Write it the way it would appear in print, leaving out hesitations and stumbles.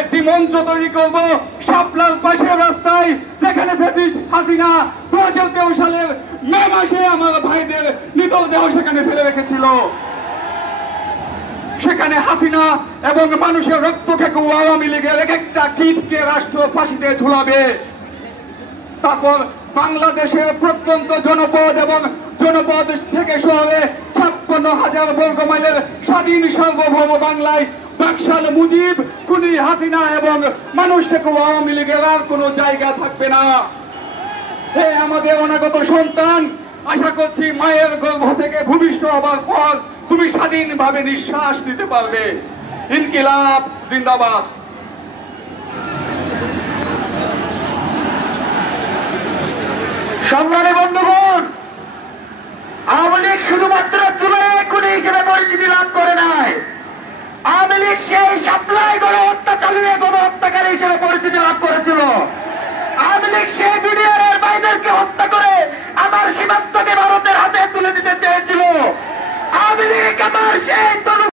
একটি মঞ্চ তৈরি করব শাপলার পাশের রাস্তায়, যেখানে ফ্যাসিস্ট হাসিনা 2013 সালের মে মাসে আমার ভাইদের মৃতদেহ সেখানে ফেলে রেখেছিল। সেখানে হাসিনা এবং মানুষের রক্ত খেকো আওয়ামী লীগের এক একটা কীটকে রাষ্ট্র ফাঁসিতে ঝুলাবে। তারপর বাংলাদেশের প্রত্যন্ত জনপদ এবং জনপদ থেকে শহরে 56,000 বর্গ মাইলের স্বাধীন সার্বভৌম বাংলায় বাকশাল মুজিব, খুনি হাসিনা এবং মানুষ থেকে আওয়ামী লীগের আর কোনো জায়গা থাকবে না। হে আমাদের অনাগত সন্তান, আশা করছি মায়ের গর্ভ থেকে ভূমিষ্ঠ হবার পর তুমি স্বাধীনভাবে নিঃশ্বাস নিতে পারবে। ইনকিলাব জিন্দাবাদ। সংগ্রামী বন্ধুগণ, আওয়ামী লীগ শুধুমাত্র জুলাই খুনি হিসেবে পরিচিতি লাভ করে নাই, আওয়ামী লীগ সেই সাপ্লাই গণহত্যা চালিয়ে গণহত্যাকারী হিসেবে পরিচিতি লাভ করেছিল। আওয়ামী লীগ সেই বিডিআরের ভাইদেরকে হত্যা করে আমার সীমান্তকে ভারতের হাতে তুলে দিতে চেয়েছিল। আওয়ামী লীগ আমার সেই